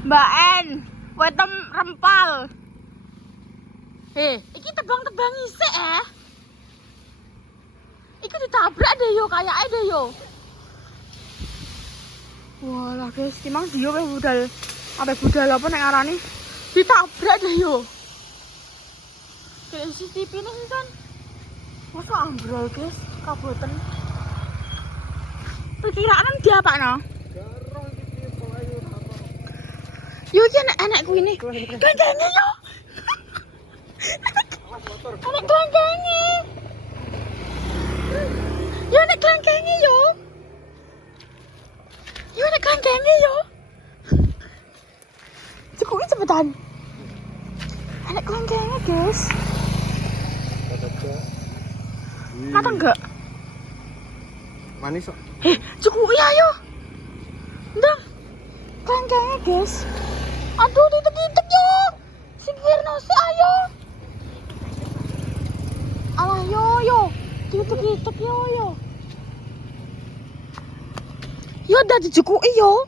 Mbak En, wetem rempal. Iki tebang-tebang isik Iki ditabrak deh yo, kayaknya deh yo. Walah guys, timang dia budal apa nek ngarani ditabrak deh yo. Kayak CCTV nih kan. Masa ambrol guys, kaboten. Perkiraan dia apa no? Yo iki enek kuwi ini. Gandane yo. Enek gandane. Yo enek gandane yo. Yo enek gandane yo. Cukup cepetan. Enek gandane guys. Matang enggak? Manis kok. Cukup ya yo. Ndang. Gandane guys. Aduh, ditek-ditek yo. Sikirno si ayo. Alah yo. Ditek-ditek yo. Yo udah dijukuki yo.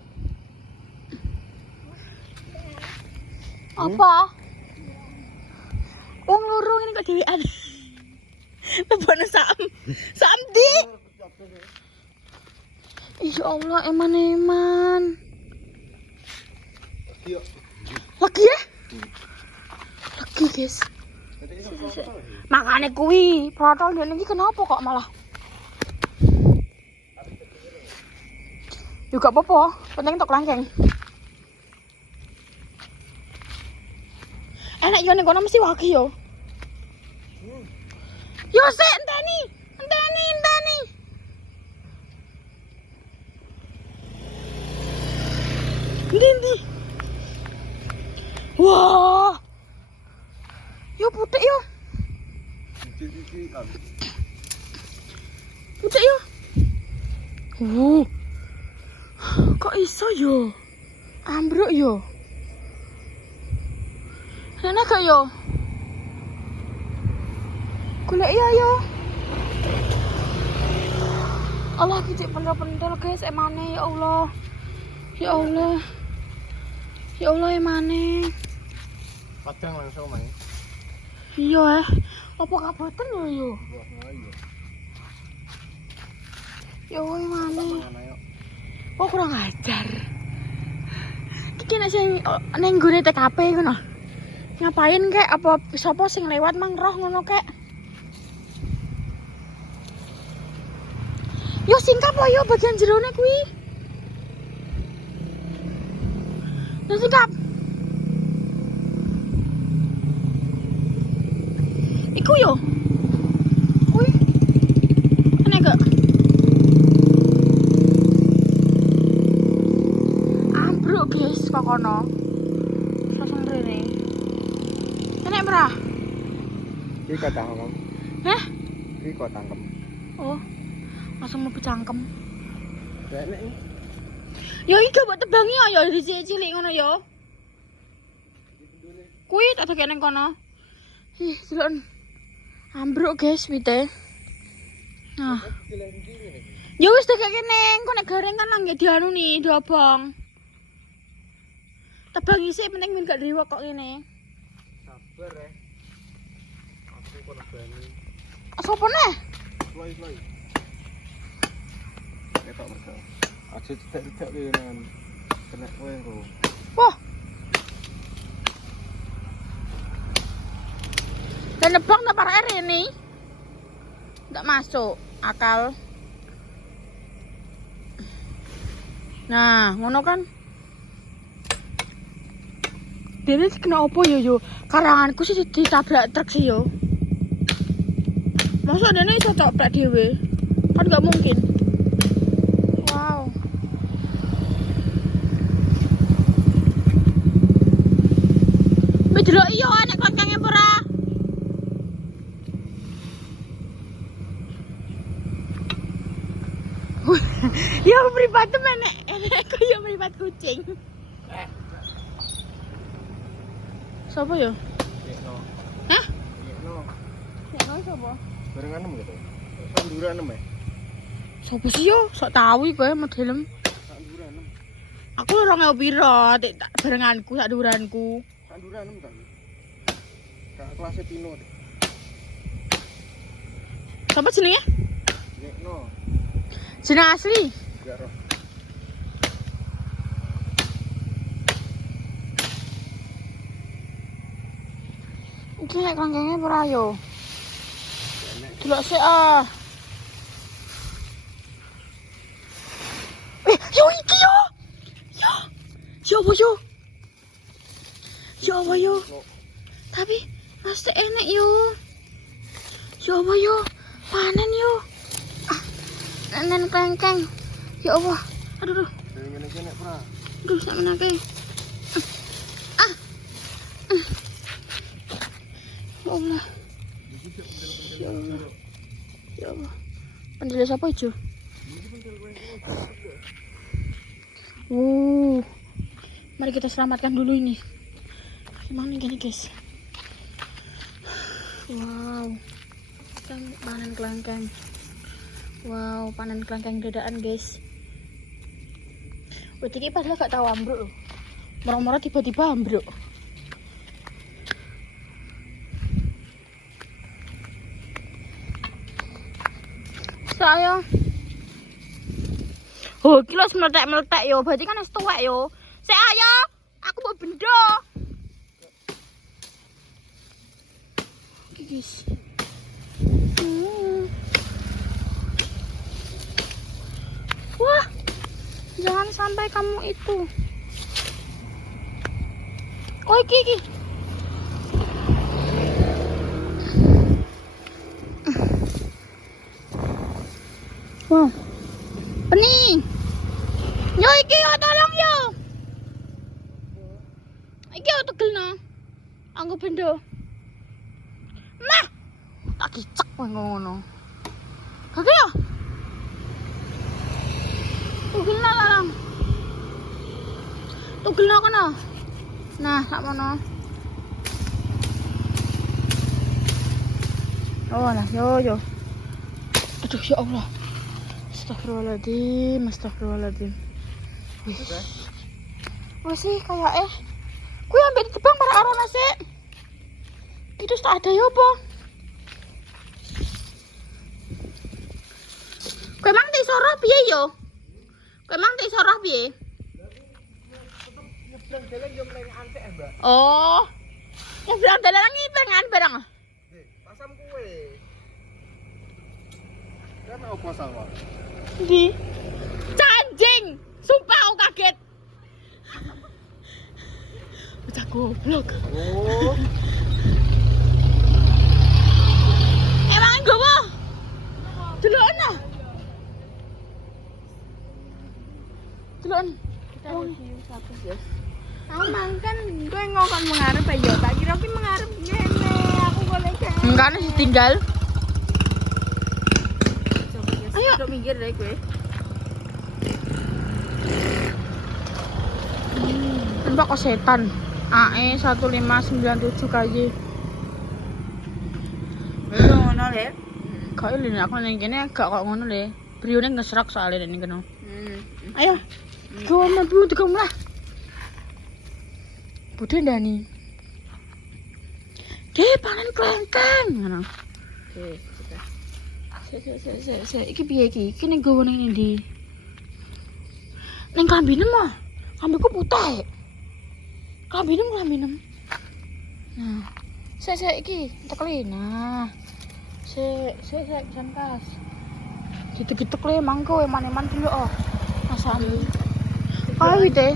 Apa? Wong loro ini kok dhewean. Bebono sam di. Ya Allah, eman-eman. Lagi ya? Lagi guys. Makanya kuwi protol dan ini kenapa kok malah? Juga apa-apa, penting tok langkeng. Enak yo ning kono mesti wagi yo. Yo sik enteni. Ndi. Wah. Yo putih yo. Putih yo. Kok iso yo? Ambruk yo. Enak gak yo? Golek yo. Allah kicik pentel guys, emane ya Allah. Ya Allah emane. Padang langsung main. Iya apa kaboten yo? Ya emane. Oh kurang ajar. Iki nek sing ning nggone TKP ngono. Ngapain kek apa sapa sing lewat mang roh ngono kek? Yo singkap yo bagian jerone kuwi. Yo singkap. Iku yo. Kuwi. Enak gak? Ambruk guys kok kono. Sosong rene. Enak berah? Iki kok tangkem. Hah? Iki kok tangkem. Oh. Langsung mlebu cangkem. Enak iki. Ya iki mbok tebangi ya cilik ngono ya. Kuwi tak dek ning kono. Ih, delok. Ambruk guys wite. Nah. Ya wis dek kene, engko nek gareng kan nang dianu nih, diobong. Tebang isik penting men gak driwok kok ngene. Sabar ya. Aku kok nebani. Sopo neh? Loi. Ketok mergo. Aja tidak kuwi nang kena kowe engko. Wah. Dan nebang tak parah ini. Enggak masuk akal. Nah, ngono kan. Dene kena opo yo? Karanganku sih ditabrak truk sih yo. Masa dene iso tabrak dhewe? Kan enggak mungkin. Wow. Delok iyo enek koncenge ora? Ya mripat menek, kaya mripat kucing. Sopo yo? Yekno. Hah? Yekno. Yekno sopo? Barengan gitu. Sanduran 6 ya. Sopo sih yo? Sok tahu iki kowe modelem. Sanduran 6. Aku 2.000 piro, barenganku sak duranku. Sak duranem ta. Kak kelas Pino. Sapa jenenge? Nekno. Jeneng asli. Ya roh. Iki nek klangkenge ora yo. Delok sik ah. Yo iki yo. Yo. Yo apa yo? Yo apa yo? Tapi pasti enak yo. Yo apa yo? Panen yo. Ah. Nen klengkeng. Ya Allah. Aduh. Ngene-ngene pra. Aduh sak menake. Ah. Ya Allah. Ya Allah. Ya Allah. Pendile sapa ijo? Mari kita selamatkan dulu ini. Gimana gini guys? Wow. Kan panen kelengkeng. Wow, panen kelengkeng dadaan guys. Wih, ini padahal gak tahu ambruk loh. Murah-murah tiba-tiba ambruk. Saya. Oh, kilo meletek-meletek yo. Berarti kan wis tuwek yo. Sik ayo, aku mau bendo. Oke, guys. Wah. Jangan sampai kamu itu. Oh, iki. Wah. Pening. Yo iki yo tolong yo. Iki yo tegelno. Anggo bendo. Nah. Tak kicek kowe ngono. Kage yo. Tugilno larang. Tugilno kono. Nah, sak mono. Oh lah, yo. Aduh ya Allah. Astagfirullahaladzim. Wih. Wah sih kayak gue ambil ditebang para arona sih. Itu tak ada ya apa? Gue emang di soroh piye yo? Gue emang di soroh piye? Oh. Nyebrang dalan ngipengan barang. Pasam kue. Kan apa sama? Di anjing, sumpah aku kaget. Bocah goblok. Oh. Emang gowo? Deloken ah. Deloken. Kita review satu, guys. Aku mangkan gue ngokon mengarep aja. Tak kira ki mengarep ngene. Aku golek. Enggak nih ditinggal. Ayo, udah minggir deh gue. Nampak kok setan. AE 1597 KY. Belum ngono le. Kok ini aku nang kene gak kok ngono le. Brione ngesrak soalnya ning kene. Ayo. Go mlebu tekan lah. Budhe ndani. Panen klengkeng ngono. Oke, sudah. Iki piye iki? Iki ning gowo ning ndi? Ning klambine mah. Klambiku putih. Klambinem. Nah. Sik iki tekeli. Nah. Sik sankas. Gitu-gitu le mangko eman-eman dulu oh. Asam. Kae wite.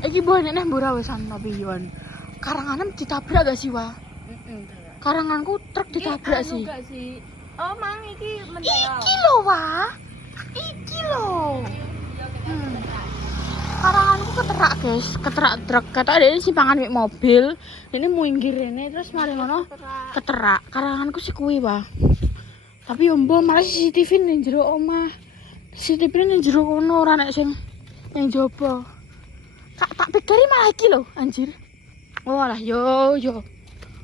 Iki boy nek mbura wisan tapi yon. Karanganem ditabrak gak sih, Wah? Karanganku truk ditabrak sih. Enggak sih. Oh, Mang iki mendadak. Iki lho, Wah. Iki lho. Karanganku keterak, guys. Keterak truk. Kata ada simpangan wek mobil. Ini minggir rene terus mari ngono keterak. Karanganku sih kuwi, Wah. Tapi yo mbok malah CCTV ning jero omah. CCTV ning jero kono ora nek sing ning jaba. Tak pikiri malah iki lho, anjir. Oh lah yo.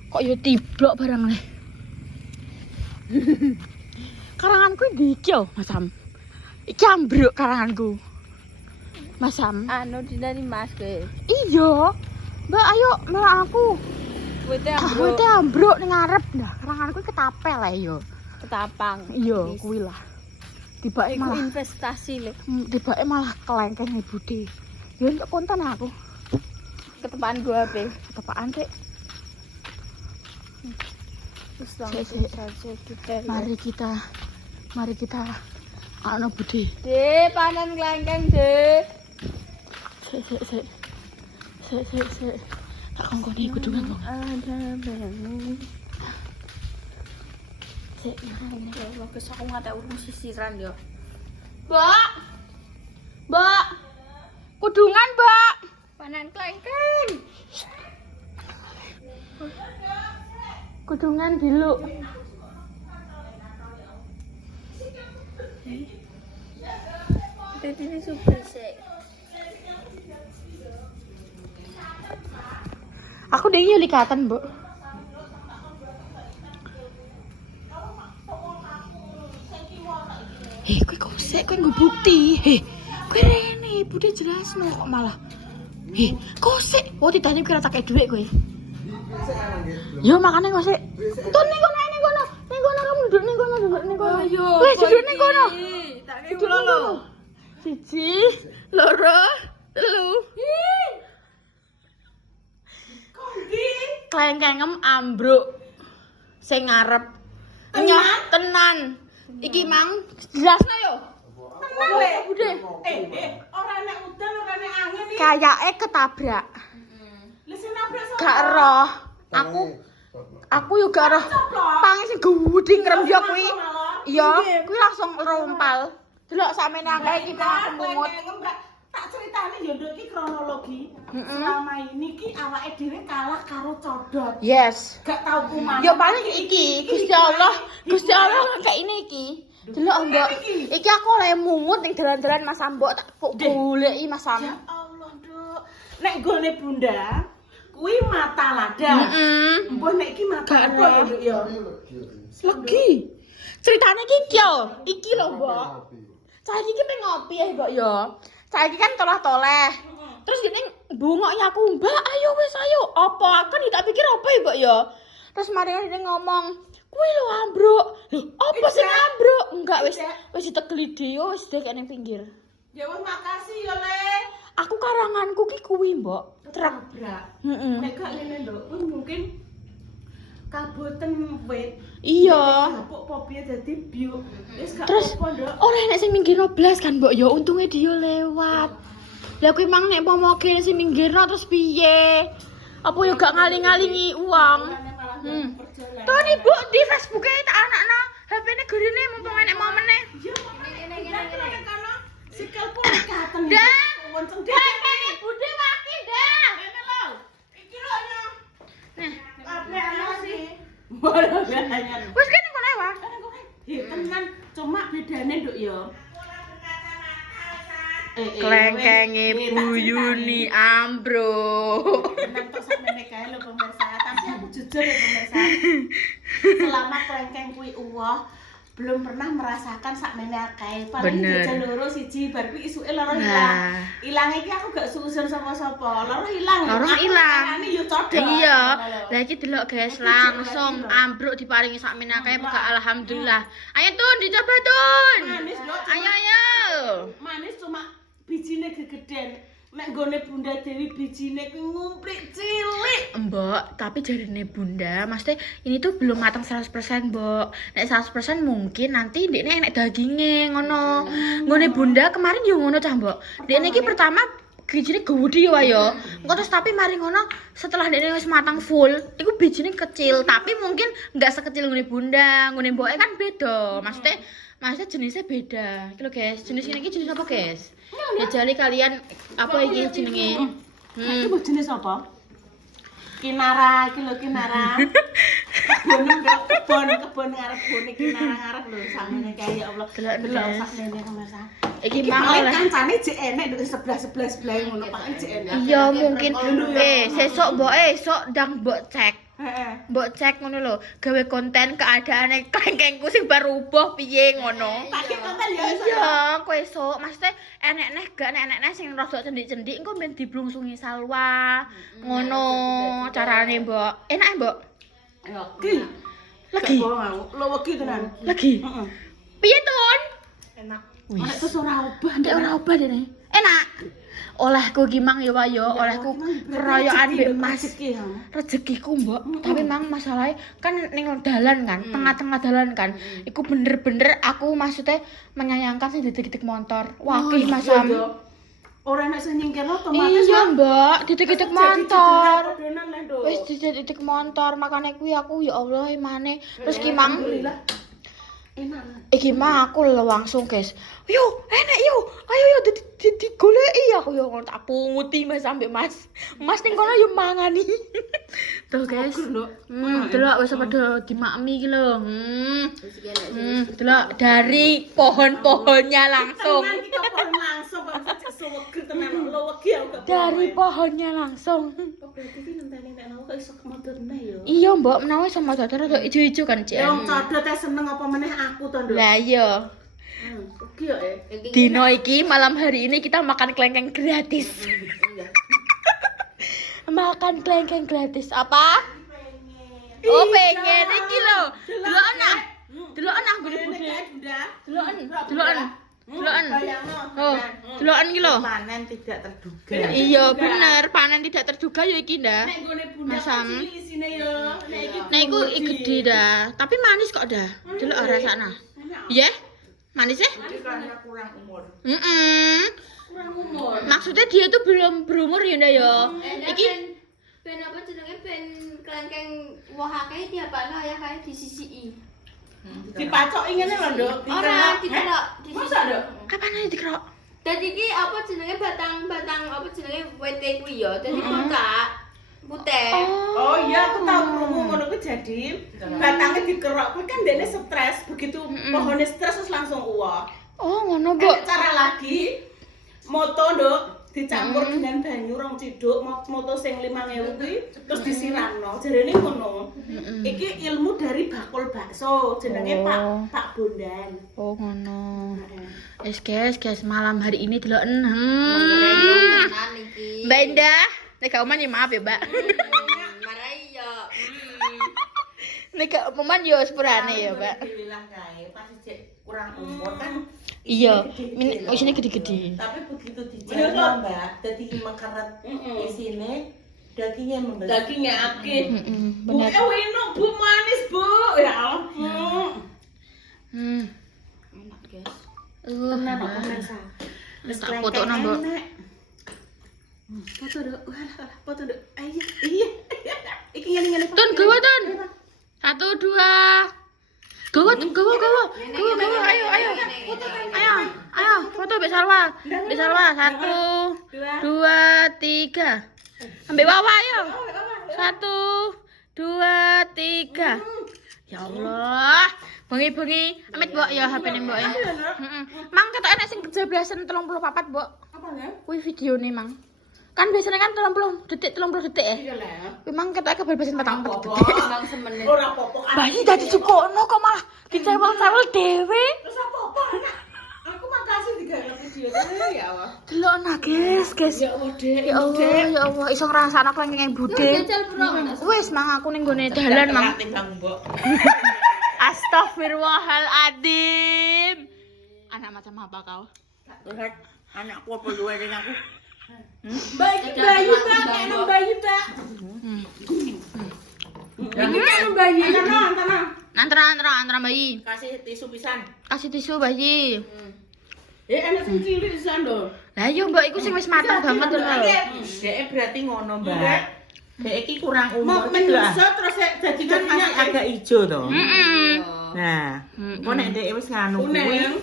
Kok yo tiblok barang le. Karanganku iki yo, Mas Sam. Iki ambruk karanganku. Mas Sam. Anu dinani Mas kowe. Iya. Mbak ayo melok aku. Wite Aku teh ambruk ning ngarep. Nah, karanganku ketapel ae yo. ketapang. Iya, kuwi lah. Tibake Iku malah investasi lho. tibake malah kelengkeng Budi. Yo entuk kontan aku. Ketepaan gua HP. Ketepaan sik. Terus Sik, langsung sik. saja kita. Mari kita ana Budi. Dek, panen kelengkeng, Dek. Sik. Tak kongkoni kudungan kok. Ada bangun. Sik, ngene. Ya Allah, wis aku ngate urung sisiran yo. Mbak. Mbak. Kudungan, Mbak. Panen kelengkeng. Kudungan diluk. Dadi ini super sik. Aku dengi likatan, Bu. Kowe kok sik kowe nggo bukti. Kowe rene, Budi jelasno kok malah. Kok sik? Oh, ditanya kira tak kayak dhuwit kowe. Yo makane kok sik. Tuh ning kono. Ning kono kamu duduk ning kono. Ayo. Wes duduk ning kono. Tak kei Duduk ning kono. 1, 2, 3. Klengkengem ambruk sing ngarep. Nyoh tenan. Iki mang jelasno yo. Kowe. Budhe. Ora nek udan ora nek angin iki. Kayake ketabrak. Lah sing nabrak sapa? Gak roh. Aku yo gak roh. Tangi sing gedhe ngrembyok kuwi. Iya, kuwi langsung rompal. Delok sampeyan akeh iki aku mungut. Tak critani yo nduk iki kronologi. Selama ini ki awake dhewe kalah karo codot. Yes. Gak tau kuman. Yo paling iki Gusti Allah ngekek ini iki. Delok Mbok. Iki aku oleh mungut ning dalan-dalan Mas Ambok tak goleki Mas Sam. Ya Allah, Nduk. Nek gone Bunda kuwi mata lada. Mbah nek iki mata apa ya, Nduk ya? Lagi. Ceritane iki yo. Iki lho, Mbok. Saiki iki pengen ngopi ya, Mbok yo. Saiki kan toleh-toleh. Terus gini bungoknya aku, Mbak, ayo wes ayo. Apa kan tak pikir apa ya, Mbak ya. Terus mari dia ngomong, kuwi lho ambruk. Lho, apa sing ambruk? Enggak wis ditegeli dhewe wis dek ning pinggir. Ya wis makasih ya, Le. Aku karanganku ki kuwi, Mbok. Truk. Heeh. Nek gak ngene, Nduk, kuwi mungkin kaboten wit. Iya. Kapuk popiye dadi biuk. Wis gak Terus apa, Nduk. ora enek sing minggirno blas kan, Mbok ya. Untunge dia lewat. Lah kuwi mang nek pomoke sing minggirno terus piye? Apa yo gak ngaling-ngalingi uang? Tuh nih Bu, di Facebooke tak anakno. HP-ne gurine mumpung enek momene. Iya, ngene kono. Sikil pun katen. Dah. Wonceng Kayaknya Bude mati dah. Ngene lho. Iki lho ya. Nah, Apa ana sih? Bodoh banget. wis kan ngono ae wae. Tenan cuma bedane Nduk ya. Klengkenge Bu Yuni ambruk. Tenan tok sakmene kae lho pemirsa. Tapi aku jujur ya pemirsa. Selama klengkeng kuwi uwah belum pernah merasakan sakmene akeh. Paling Bener. jajan loro siji bar kuwi isuke loro Nah. ilang. Ilange iki aku gak susun sapa-sapa. Loro ilang. Loro Aku ilang. tangane yo codot. Iya. Lah iki delok guys, langsung ambruk diparingi sakmene akeh peka alhamdulillah. Ayo Tun dicoba Tun. Manis lho. Ayo. Manis cuma bijine gegeden. Nek nggone Bunda Dewi bijine kuwi ngumplik cilik. Mbok, tapi jarine Bunda, maksudnya ini tuh belum matang 100%, Mbok. Nek 100% mungkin nanti ndekne enek daginge ngono. Ngone Bunda kemarin yo ngono cah, Mbok. Ndekne iki pertama bijine gede yo ayo. Engko terus tapi mari ngono setelah ndekne wis matang full, iku bijine kecil, tapi mungkin enggak sekecil ngone Bunda. Ngone Mboke kan beda. Maksudnya jenisnya beda. Iki lho guys, jenis ini iki jenis apa, guys? Ya jali kalian apa iki jenenge? Iki mbok jenis apa? Kinara, iki lho kinara. Kebon ngarep bone kinara ngarep lho samene kae ya Allah. Delok sakmene pemirsa. Iki Iki mang paling oleh. kancane jek enek nduk sebelah ngono paling jek enek. Iya mungkin sesuk mbok esuk ndang mbok cek Heeh. Mbok cek ngono lho, gawe konten keadaane klengkengku sing berubah piye ngono. Pakai konten ya. Iya, kowe esuk maksudnya enek-enek gak enek-enek sing rada cendik-cendik engko ben diblungsungi salwa. Ngono carane, Mbok. Enak, Mbok? Ayo, ki. Lagi. Lo wegi tenan. Lagi. Heeh. Piye, Tun? Enak. Wis. Nek terus ora obah. Ndek ora obah dene. Enak. Olehku ki mang ya wae ya, olehku keroyokan mbek Mas. Rezekiku, Mbok. Tapi mang masalahnya kan ning dalan kan, tengah-tengah dalan kan. Iku bener-bener aku maksudnya menyayangkan sing didik-didik motor. Wakil Mas Sam. Ora nek sing nyingkirno otomatis. Iya, Mbak, didik-didik motor. Podonan lah, Nduk. Wis didik motor, makane kuwi aku ya Allah emane. Terus ki mang Alhamdulillah. Enak. iki mah aku langsung, guys. Yo, enak yo. Ayo yo digoleki aku yo ngono tak punguti Mas sampe Mas. Mas ning kono yo mangani. Tuh, guys. Delok wis padha dimakmi iki lho. Delok dari pohon-pohonnya langsung. Tenan iki kok langsung Pak sewegi tenan lo wegi aku. Dari pohonnya langsung. Oh, berarti ki nenteni nek kok iso kemoderne yo. Iya, Mbak, menawa sama datar rada ijo-ijo kan, Cek. Ya wong codot seneng apa meneh aku to, Nduk. Lah iya. Oke ya. Dino iki malam hari ini kita makan kelengkeng gratis. Makan kelengkeng gratis apa? Oh pengen iki lho. Deloken ah. Deloken ah gune bude. Deloken. Deloken. Deloken. Oh, deloken iki lho. Panen tidak terduga. Iya bener, panen tidak terduga ya iki ndak. Nek gone bunda Masam. isine yo. Nek iki Nah iku gede dah, tapi manis kok dah. Delok rasane. Iya? Manis ya? karena kurang umur. Kurang umur. Maksudnya dia tuh belum berumur ya ndak ya? Iki Ben apa jenenge ben kelengkeng wahake diapakno ya kae disisiki. Dipacoki ngene lho, Nduk. Ora dikelok Masa, Nduk? kapan aja dikerok? Dadi iki apa jenenge batang-batang apa jenenge wete kuwi ya. Dadi kotak putih. Oh iya, aku tahu krungu ngono kuwi jadi batangnya dikerok kuwi kan dene stres, begitu pohonnya stres terus langsung uwoh. Oh ngono, Bu. Ada cara lagi moto, Nduk, dicampur dengan banyu rong ciduk, moto sing 5.000 kuwi terus disiramno. Jarene ngono. Iki ilmu dari bakul bakso, jenenge Pak Bondan. Oh ngono. Guys, malam hari ini deloken. Tenan iki. Mbak Indah, nek gak oman ya maaf ya, Mbak. Marai yo. Nek gak oman yo sepurane ya, Mbak. Alhamdulillah kae pas cek kurang umur kan. Iya, isine gede-gede. Tapi begitu dijarno, Mbak, dadi mekaret isine dagingnya membelah. Dagingnya akeh. Bu, Bener. enak, Bu, manis, Bu. Ya Allah. Enak, guys. Tenan kok pemirsa. Wis Tak fotokno, Mbak. Foto, Dok. Walah, foto, Dok. Ayo. Iya. Iki ngene-ngene. Tun, gawa, Tun. 1 2. Gawa, ayo. Ayo, foto Mbak Salwa. Mbak Salwa, 1 2 3. Ambil Wawa ayo. 1 2 3. Ya Allah. Bengi-bengi amit Mbok ya HP-ne Mbok ya. Mang ketok enek sing kejablasan 34, Mbok. Apa ya? Kuwi videone, Mang. Kan biasanya kan 30 detik ya. Iya lah. Kuwi Mang ketok kebablasan 40 Apa? detik. Bang semenit. Ora apa-apa. Bayi dadi cukokno kok malah dicewel-cewel dhewe. Terus apa-apa, Nak? Aku makasih digawe video ya Allah. Delokna, guys. Ya Allah, Dek. Ya Allah, iso ngrasakno klengkeng Bude. Jajal bro. Wis Mang aku ning gone dalan, Mang. Timbang, Mbok. Astagfirullahaladzim. Anak macam apa kau? Lihat anakku apa luwe dengan aku. Bayi, Bayi, Mbak, kayak bayi, Mbak. Ini kan bayi. Antara bayi. Kasih tisu pisan. Kasih tisu bayi. Enak sing cilik pisan lho. Lah yo Mbak iku sing wis mateng banget lho. Dek berarti ngono, Mbak. Dek iki kurang Mau umur iki lho. menyusut terus jadi Kan masih agak ijo to. Nah, Mm-mm. kok nek dek wis nganu kuwi, kuning.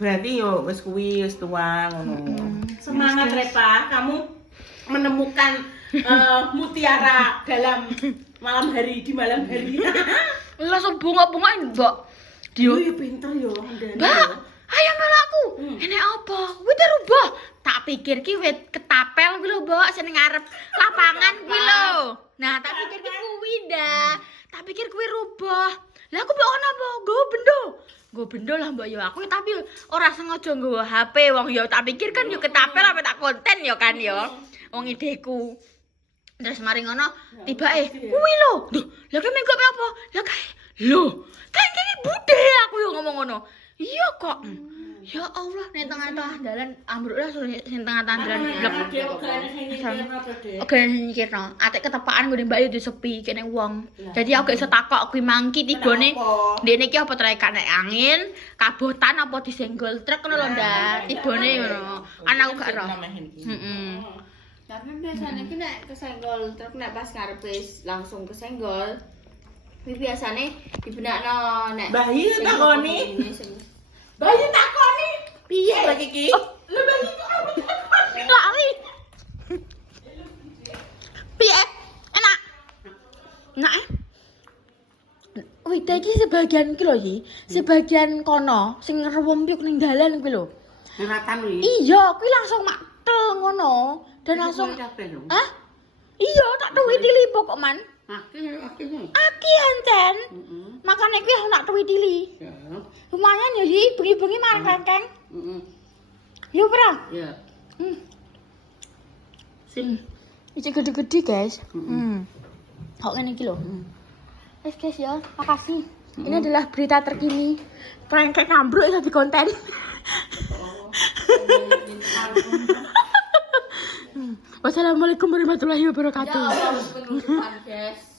berarti yo wis kuwi wis tua ngono. Semangat Repa, kamu menemukan mutiara dalam malam hari di malam hari. Langsung bunga-bungain Mbak. Dio. Yo pinter yo. Mbak, ayo melaku. Enek apa? Wit rubah. Tak pikir ki wit ketapel kuwi lho, Mbak, sing ngarep lapangan kuwi lho. Nah, tak pikir ki kuwi pindah. Tak pikir kuwi rubah. Lah aku mbok ono apa? Nggo bendo lah mbok yo aku tapi ora sengaja nggawa HP wong yo tak pikir kan yo ketapel apa tak konten yo kan yo. Wong ideku. Terus mari ngono tibake kuwi lho. Duh, lha ki minggu apa? Lah kae lho, kan iki budhe aku yo ngomong ngono. Iya kok. Ya Allah, ning tengah-tengah dalan ambruk lah sing tengah-tengah dalan blek. Oke nyikirno, atik ketepaan ngene Mbak yo disepi kene wong. Jadi aku gak iso takok kuwi mangki tibone. Ndekne iki apa trek nek angin, kabotan apa disenggol truk ngono lho Ndak. Tibone ngono. Kan aku gak roh. Heeh. Tapi biasanya ki nek kesenggol truk nek pas ngarepe langsung kesenggol. Kuwi biasane dibenakno nek Bayi takoni. Bayi takoni. Piye lagi iki? Lha bayi kok Lali. Piye? Enak. Enak. Wih, iki sebagian iki lho iki. Sebagian kono sing ngrewempyuk ning dalan kuwi lho. Neratan iki. Iya, kuwi langsung maktel ngono. Dan langsung Hah? Iya, tak tuwitili pokok man. Aki ancen. Makane kuwi aku tak tuwitili. Lumayan ya sih, bengi-bengi marang kengkeng. Yo, Pra. Ya. Iki gede-gede, guys. Kok ngene iki lho. Wes guys ya, makasih. Ini adalah berita terkini. Kengkeng ambruk iso dikonten. Wassalamualaikum warahmatullahi wabarakatuh. Ya Allah, penutupan guys.